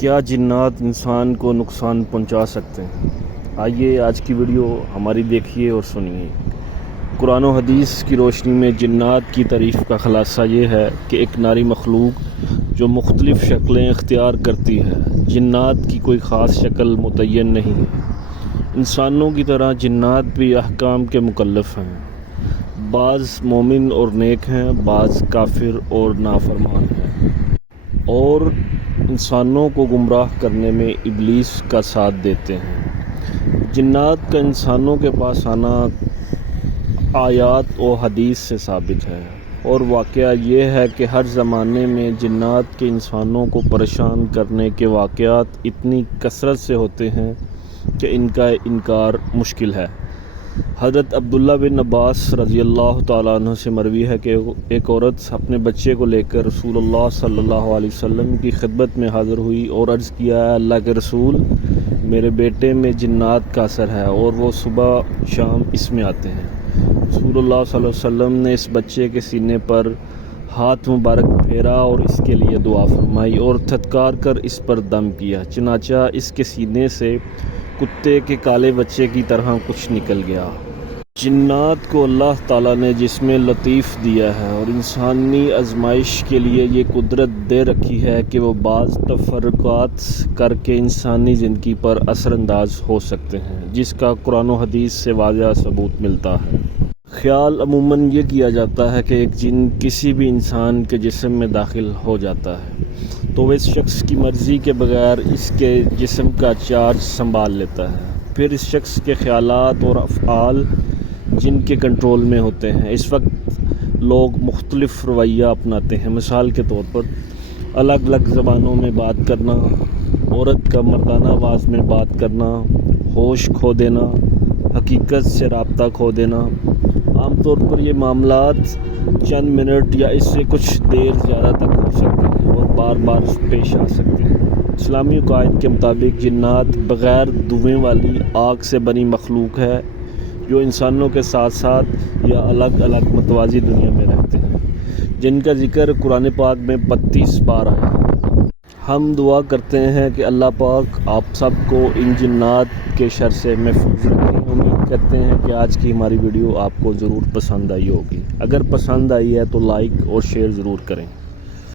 کیا جنات انسان کو نقصان پہنچا سکتے ہیں؟ آئیے آج کی ویڈیو ہماری دیکھیے اور سنیے۔ قرآن و حدیث کی روشنی میں جنات کی تعریف کا خلاصہ یہ ہے کہ ایک ناری مخلوق جو مختلف شکلیں اختیار کرتی ہے۔ جنات کی کوئی خاص شکل متعین نہیں ہے۔ انسانوں کی طرح جنات بھی احکام کے مکلف ہیں۔ بعض مومن اور نیک ہیں، بعض کافر اور نافرمان ہیں، اور انسانوں کو گمراہ کرنے میں ابلیس کا ساتھ دیتے ہیں۔ جنات کا انسانوں کے پاس آنا آیات و حدیث سے ثابت ہے، اور واقعہ یہ ہے کہ ہر زمانے میں جنات کے انسانوں کو پریشان کرنے کے واقعات اتنی کثرت سے ہوتے ہیں کہ ان کا انکار مشکل ہے۔ حضرت عبداللہ بن عباس رضی اللہ تعالیٰ عنہ سے مروی ہے کہ ایک عورت اپنے بچے کو لے کر رسول اللہ صلی اللہ علیہ وسلم کی خدمت میں حاضر ہوئی اور عرض کیا، اللہ کے رسول، میرے بیٹے میں جنات کا اثر ہے اور وہ صبح شام اس میں آتے ہیں۔ رسول اللہ صلی اللہ علیہ وسلم نے اس بچے کے سینے پر ہاتھ مبارک پھیرا اور اس کے لیے دعا فرمائی اور تھتکار کر اس پر دم کیا، چنانچہ اس کے سینے سے کتے کے کالے بچے کی طرح کچھ نکل گیا۔ جنات کو اللہ تعالیٰ نے جسم لطیف دیا ہے اور انسانی آزمائش کے لیے یہ قدرت دے رکھی ہے کہ وہ بعض تفرقات کر کے انسانی زندگی پر اثر انداز ہو سکتے ہیں، جس کا قرآن و حدیث سے واضح ثبوت ملتا ہے۔ خیال عموماً یہ کیا جاتا ہے کہ ایک جن کسی بھی انسان کے جسم میں داخل ہو جاتا ہے تو وہ اس شخص کی مرضی کے بغیر اس کے جسم کا چارج سنبھال لیتا ہے، پھر اس شخص کے خیالات اور افعال جن کے کنٹرول میں ہوتے ہیں۔ اس وقت لوگ مختلف رویہ اپناتے ہیں، مثال کے طور پر الگ الگ زبانوں میں بات کرنا، عورت کا مردانہ آواز میں بات کرنا، ہوش کھو دینا، حقیقت سے رابطہ کھو دینا۔ عام طور پر یہ معاملات چند منٹ یا اس سے کچھ دیر زیادہ تک ہو سکتے ہیں اور بار بار پیش آ سکتے ہیں۔ اسلامی عقائد کے مطابق جنات بغیر دھویں والی آگ سے بنی مخلوق ہے جو انسانوں کے ساتھ ساتھ یا الگ الگ متوازی دنیا میں رہتے ہیں، جن کا ذکر قرآن پاک میں 32 بار آیا ہے۔ ہم دعا کرتے ہیں کہ اللہ پاک آپ سب کو ان جنات کے شر سے محفوظ رکھیں۔ امید کرتے ہیں کہ آج کی ہماری ویڈیو آپ کو ضرور پسند آئی ہوگی۔ اگر پسند آئی ہے تو لائک اور شیئر ضرور کریں۔